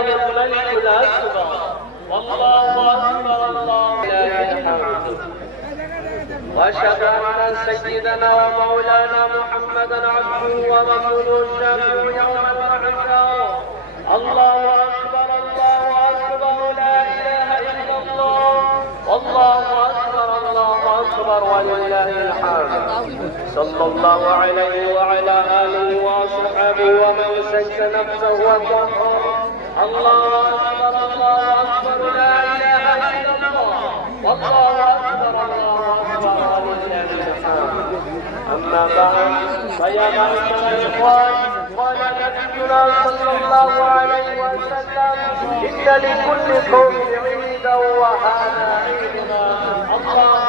الملك الأكبر والله أكبر الله لله الحمد. وأشهد أن سيدنا ومولانا محمدا عبده ورسوله الشافع يوم المحشر. الله أكبر الله أكبر لا إله إلا الله والله أكبر الله أكبر ولله الحمد. صلى الله عليه وعلى آله وأصحابه ومن سج نفسه وطهر. الله أكبر لا إله إلا الله والله أكبر الله أكبر ولله الحمد. أما بعد فيا معشر الإخوان قال نبينا صلى الله عليه وسلم إن لكل قوم عيدا وهذا عيدنا. الله